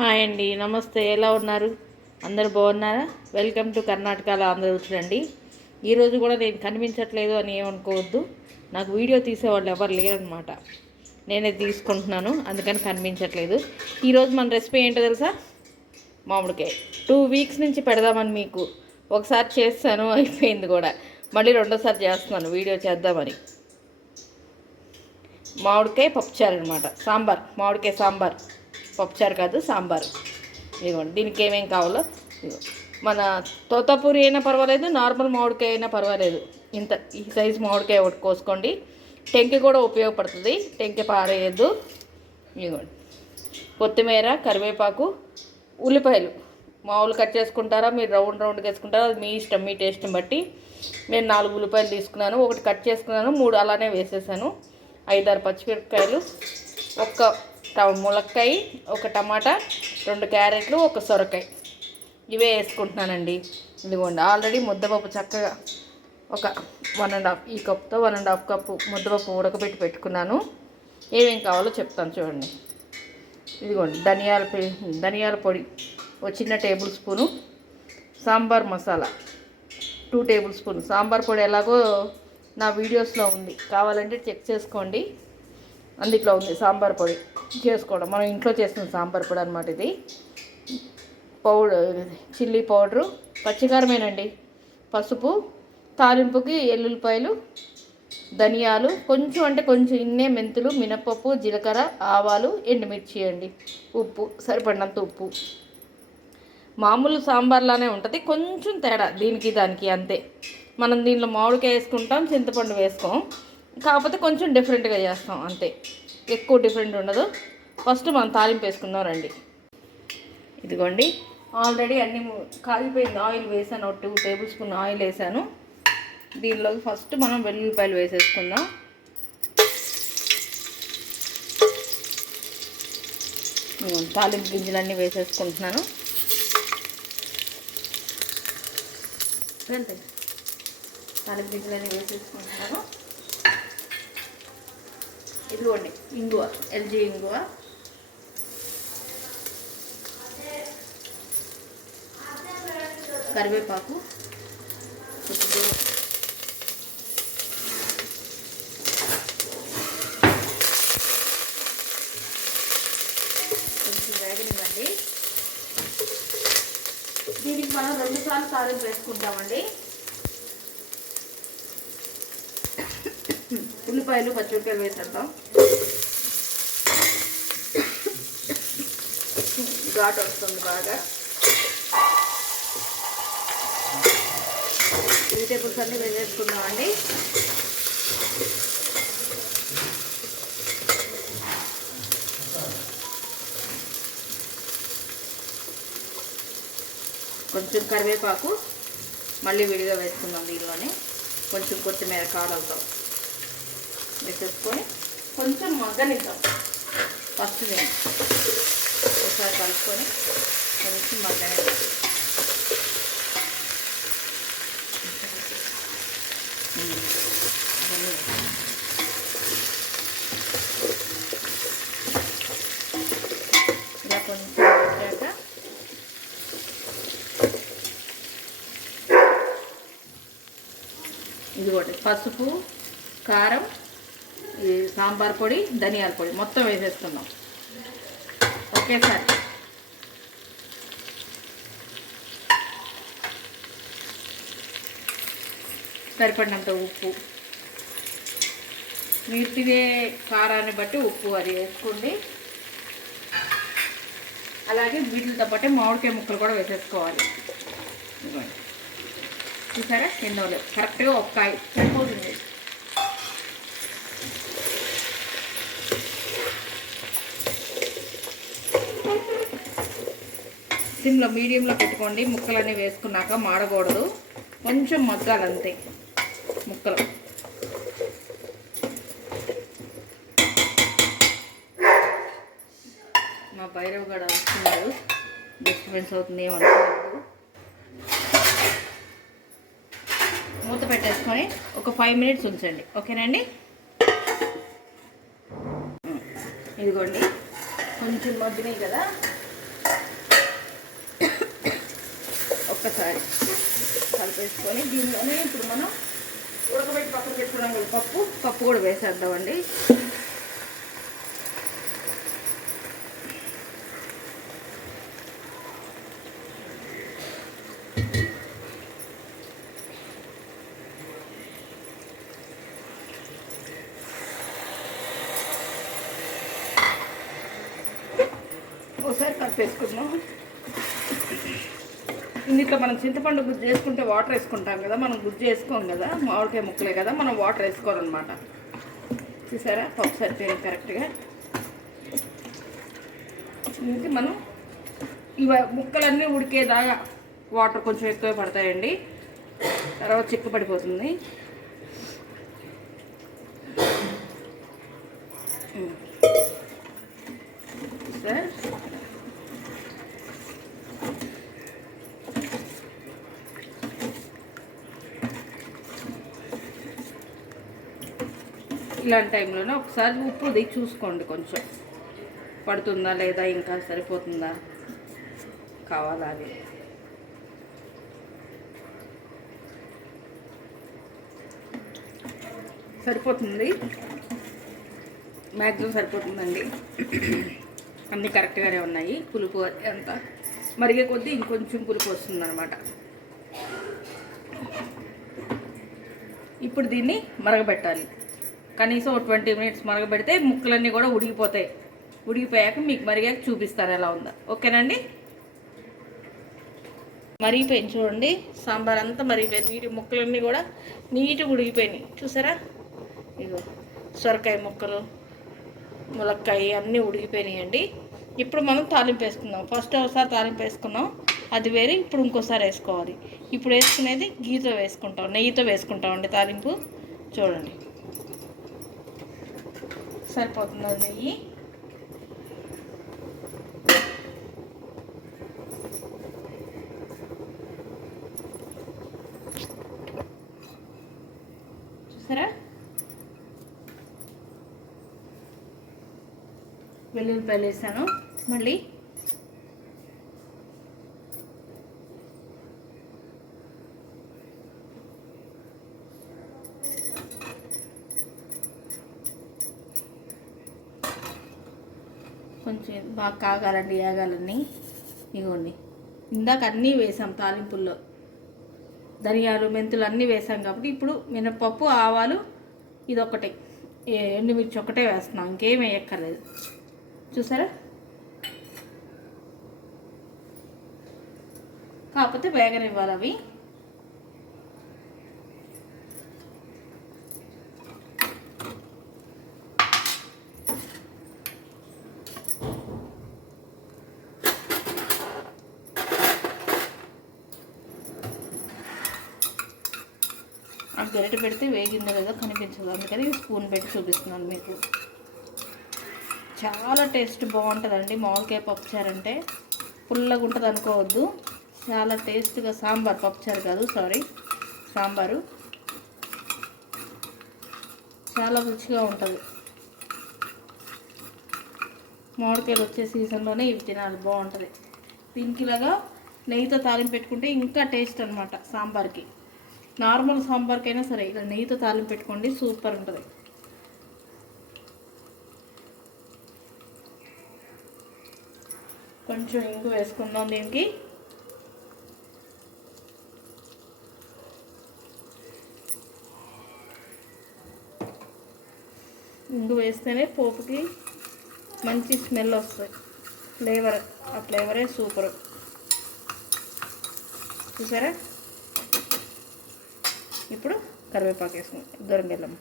Hi అండి నమస్తే. ఎలా ఉన్నారు? అందరు బాగున్నారా? వెల్కమ్ టు కర్ణాటకలో ఆంధ్రజ్యోతి అండి ఈరోజు కూడా నేను కనిపించట్లేదు అని ఏమనుకోవద్దు. నాకు వీడియో తీసేవాళ్ళు ఎవరు లేరనమాట నేనే తీసుకుంటున్నాను అందుకని కనిపించట్లేదు. ఈరోజు మన రెసిపీ ఏంటో తెలుసా? మామిడికాయ. టూ వీక్స్ నుంచి పెడదామని మీకు. ఒకసారి చేస్తాను అయిపోయింది కూడా. మళ్ళీ రెండోసారి చేస్తున్నాను వీడియో చేద్దామని. మామిడికాయ పప్పుచారు అనమాట సాంబార్ మామిడికాయ సాంబార్. పప్పుచారు కాదు సాంబారు. ఇదిగోండి దీనికి ఏమేం కావాలో ఇదిగో. మన తోతాపూరి అయినా పర్వాలేదు నార్మల్ మామిడికాయ అయినా పర్వాలేదు. ఇంత ఈ సైజు మామిడికాయ ఒకటి కోసుకోండి. టెంకి కూడా ఉపయోగపడుతుంది. టెంకి పారేయద్దు. ఇదిగోండి. కొత్తిమీర కరివేపాకు ఉల్లిపాయలు. మామూలు కట్ చేసుకుంటారా? మీరు రౌండ్ రౌండ్గా వేసుకుంటారా? అది మీ ఇష్టం మీ టేస్ట్ని బట్టి. నేను నాలుగు ఉల్లిపాయలు తీసుకున్నాను. ఒకటి కట్ చేసుకున్నాను. మూడు అలానే వేసేసాను. ఐదారు పచ్చిమిరపకాయలు. ఒక్క ములక్కాయ ఒక టమాటా రెండు క్యారెట్లు ఒక సొరకాయ. ఇవే వేసుకుంటున్నానండి. ఇదిగోండి ఆల్రెడీ ముద్దపప్పు చక్కగా ఒక వన్ అండ్ హాఫ్ ఈ కప్తో వన్ అండ్ హాఫ్ కప్పు ముద్దపప్పు ఉడకబెట్టి పెట్టుకున్నాను. ఏమేం కావాలో చెప్తాను చూడండి. ఇదిగోండి ధనియాల ధనియాల పొడి ఒక చిన్న tablespoon sambar masala two tablespoon. Sambar పొడి ఎలాగో నా వీడియోస్లో ఉంది. కావాలంటే చెక్ చేసుకోండి. అందుట్లో ఉంది సాంబార్ పొడి చేసుకోవడం. మనం ఇంట్లో చేసిన సాంబార్ పొడి అనమాట ఇది. పౌడర్ చిల్లీ పౌడరు పచ్చికారమేనండి. పసుపు తాలింపుకి ఎల్లుల్లిపాయలు ధనియాలు కొంచెం అంటే కొంచెం ఇన్నే మెంతులు మినపప్పు జీలకర్ర ఆవాలు ఎండుమిర్చి అండి. ఉప్పు సరిపడినంత ఉప్పు. మామూలు సాంబార్లానే ఉంటుంది కొంచెం తేడా దీనికి దానికి అంతే. మనం దీనిలో మామిడికాయ వేసుకుంటాం చింతపండు వేసుకోం. కాకపోతే కొంచెం డిఫరెంట్గా చేస్తాం అంతే. ఎక్కువ డిఫరెంట్ ఉండదు. ఫస్ట్ మనం తాలింపు వేసుకుందాం రండి. ఇదిగోండి. ఆల్రెడీ అన్ని కాలిపోయింది. కాగిపోయింది ఆయిల్ వేసాను. ఒక టూ టేబుల్ స్పూన్ ఆయిల్ వేసాను. దీనిలోకి ఫస్ట్ మనం వెల్లుల్లిపాయలు వేసేసుకుందాం. తాలింపు గింజలన్నీ వేసేసుకుంటున్నాను. తాలింపు గింజలన్నీ వేసేసుకుంటున్నాను. ఇదిగోండి ఇంగువ ఎల్జీ ఇంగువ. కరివేపాకు కొద్దిగా కొంచెం వేగనివ్వండి. దీనికి మనం రెండు సార్లు వేసుకుంటామండి. ఉల్లిపాయలు పచ్చిమిరపకాయలు వేసేద్దాం. ఘాట్ వస్తుంది బాగా. వెజిటేబుల్స్ అన్నీ వేసేసుకుందామండి కొంచెం కరివేపాకు మళ్ళీ విడిగా వేసుకుందాం దీనిలోనే. కొంచెం కొత్తిమీర కాడవుతాం వేసేసుకొని కొంచెం మగ్గనిద్దాం. ఫస్ట్ నేను ఒకసారి కలుపుకొని కొంచెం మగ్గనిద్దాం. ఇలా కొంచెం వచ్చాక ఒకటి పసుపు కారం ఈ సాంబార్ పొడి ధనియాల పొడి. మొత్తం వేసేస్తున్నాం ఒకేసారి సరిపడినంత ఉప్పు. మీరు తినే కారాన్ని బట్టి ఉప్పు అది వేసుకోండి. అలాగే వీటితో పాటు మామిడికాయ ముక్కలు కూడా వేసేసుకోవాలి. చూసారా? ఎన్నో లేవు కరెక్ట్గా ఒక్కాయి. సరిపోతుంది. సిమ్లో మీడియంలో పెట్టుకోండి. ముక్కలన్నీ వేసుకున్నాక మాడకూడదు. కొంచెం మగ్గాలి అంతే. ముక్కలు. మా భైరవ్ గడ వస్తున్నారు. డిస్టర్బెన్స్ అవుతుంది ఏమనుకోవద్దు మూత పెట్టేసుకొని ఒక ఫైవ్ మినిట్స్ ఉంచండి. ఓకేనండి? ఇదిగోండి. కొంచెం మగ్గినాయి కదా. ఒక్కసారి కలిపేసుకొని దీనిలోనే ఇప్పుడు మనం ఉడకబెట్టి పక్కన పెట్టుకున్నాం కదా పప్పు. పప్పు కూడా వేసేద్దామండి. ఒకసారి కలిపేసుకుందాం. ఇందులో మనం చింతపండు గుజ్జు చేసుకుంటే వాటర్ వేసుకుంటాం కదా మనం గుజ్జు వేసుకోం కదా మామిడికాయ ముక్కలే కదా మనం వాటర్ వేసుకోవాలన్నమాట చూసారా? పప్పు సరిపోయింది కరెక్ట్గా ఇది మనం ఇవ ముక్కలన్నీ ఉడికేదాకా వాటర్ కొంచెం ఎక్కువ పడతాయండి. తర్వాత చిక్కు పడిపోతుంది సార్ ఇలాంటి టైంలోనే ఒకసారి ఉప్పు దిగి చూసుకోండి కొంచెం. పడుతుందా లేదా ఇంకా సరిపోతుందా? కావాలా అది? సరిపోతుంది? మ్యాక్సిమం సరిపోతుందండి. అన్నీ కరెక్ట్గానే ఉన్నాయి. పులుపు అంతా మరిగే కొద్దీ ఇంకొంచెం పులుపు వస్తుంది అనమాట ఇప్పుడు దీన్ని మరగబెట్టాలి. కనీసం ట్వంటీ మినిట్స్ మరగబెడితే ముక్కలన్నీ కూడా ఉడికిపోతాయి. ఉడికిపోయాక మీకు మరిగాక చూపిస్తారు ఎలా ఉందో. ఓకేనండి? మరిగిపోయింది చూడండి. సాంబార్ అంతా మరిగిపోయింది. నీటి ముక్కలన్నీ కూడా నీట్గా ఉడికిపోయినాయి. చూసారా? ఇగో సొరకాయ ముక్కలు ములక్కాయ అన్నీ ఉడికిపోయినాయండి. ఇప్పుడు మనం తాలింపు వేసుకుందాం. ఫస్ట్ ఒకసారి తాలింపు వేసుకున్నాం. అది వేరే ఇప్పుడు ఇంకోసారి వేసుకోవాలి. ఇప్పుడు వేసుకునేది గీతో వేసుకుంటాం. నెయ్యితో వేసుకుంటామండి తాలింపు. చూడండి. సరిపోతుంది నెయ్యి చూసారా? వెల్లుల్లిపాయలు వేసాను మళ్ళీ కొంచెం బాగా కాగాలండి ఆగాలన్నీ ఇగోండి. ఇందాక అన్నీ వేసాం తాలింపుల్లో. ధనియాలు మెంతులు అన్నీ వేసాం కాబట్టి ఇప్పుడు మినపప్పు ఆవాలు ఇది ఒకటే ఏ- ఎండుమిర్చి ఒకటే వేస్తున్నాం ఇంకేం వేయక్కర్లేదు. చూసారా? కాకపోతే వేగనివ్వాలి అవి. నాకు గరిట పెడితే వేగిందో లేదో కనిపించదు. అందుకని స్పూన్ పెట్టి చూపిస్తున్నాను మీకు. చాలా టేస్ట్ బాగుంటుందండి. మామిడికాయ పప్పుచారు అంటే పుల్లగా ఉంటుంది అనుకోవద్దు. చాలా టేస్ట్గా సాంబార్ పప్పుచారు కాదు సారీ సాంబారు. చాలా రుచిగా ఉంటుంది. మామిడికాయలు వచ్చే సీజన్లోనే ఇవి తినాలి బాగుంటుంది. దీనికి ఇలాగా నెయ్యితో తాలింపు పెట్టుకుంటే ఇంకా టేస్ట్ అనమాట సాంబార్కి. నార్మల్ సాంబార్కైనా సరే ఇలా నెయ్యితో తాలింపు పెట్టుకోండి సూపర్ ఉంటుంది. కొంచెం ఇంగు వేసుకుందాం దీనికి. ఇంగు వేస్తేనే పోపుకి మంచి స్మెల్ వస్తుంది. ఫ్లేవర్ ఆ ఫ్లేవరే సూపర్. చూసారా? ఇప్పుడు కరివేపాకు వేసుకుందాం. దూరం వెళ్ళాము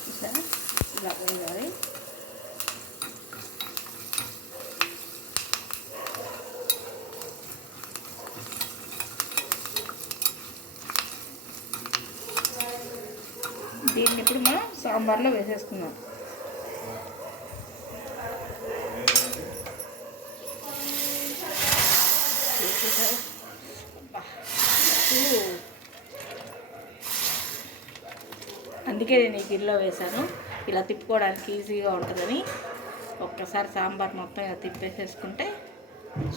చూసారా ఇలా వేయాలి దీన్ని ఇప్పుడు మనం సాంబార్లో వేసేసుకున్నాం. అందుకే నేను ఈ గిన్నెలో వేశాను. ఇలా తిప్పుకోవడానికి ఈజీగా ఉంటుందని ఒక్కసారి సాంబార్ మొత్తం ఇలా తిప్పేసేసుకుంటే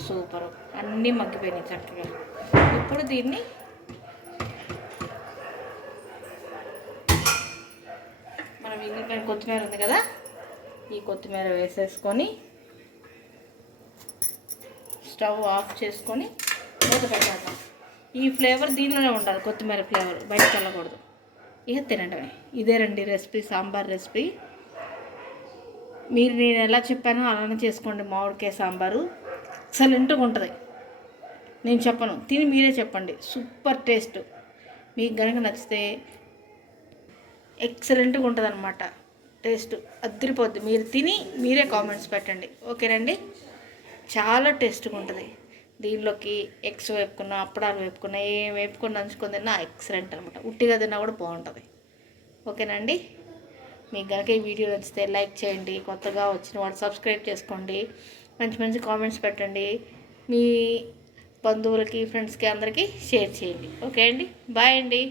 సూపర్. అన్నీ మగ్గిపోయినాయి చక్కగా. ఇప్పుడు దీన్ని మనం కొత్తిమీర ఉంది కదా? ఈ కొత్తిమీర వేసేసుకొని స్టవ్ ఆఫ్ చేసుకొని మూత పెట్టేద్దాం. ఈ ఫ్లేవర్ దీనిలోనే ఉండాలి కొత్తిమీర ఫ్లేవర్ బయటకు వెళ్ళకూడదు. ఇక తినడమే. ఇదే రండి రెసిపీ సాంబార్ రెసిపీ. మీరు నేను ఎలా చెప్పానో అలానే చేసుకోండి మామిడికాయ సాంబారు. ఎక్సలెంట్గా ఉంటుంది. నేను చెప్పను తిని మీరే చెప్పండి. Super taste. మీకు కనుక నచ్చితే ఎక్సలెంట్గా ఉంటుంది అనమాట టేస్ట్ అద్దరిపోద్ది. మీరు తిని మీరే కామెంట్స్ పెట్టండి. ఓకేనండి? చాలా టేస్ట్గా ఉంటుంది. దీనిలోకి ఎగ్స్ వేపుకున్నా అప్పడాలు వేపుకున్నా ఏం వేపుకుని నంచుకుని తిన్నా ఎక్సలెంట్ అనమాట ఉట్టిగా తిన్నా కూడా బాగుంటుంది. ఓకేనండి? మీకు కనుక ఈ వీడియో నచ్చితే లైక్ చేయండి. కొత్తగా వచ్చిన వాళ్ళు సబ్స్క్రైబ్ చేసుకోండి. మంచి మంచి కామెంట్స్ పెట్టండి. మీ బంధువులకి ఫ్రెండ్స్కి అందరికీ షేర్ చేయండి. ఓకే అండి బాయ్ అండి.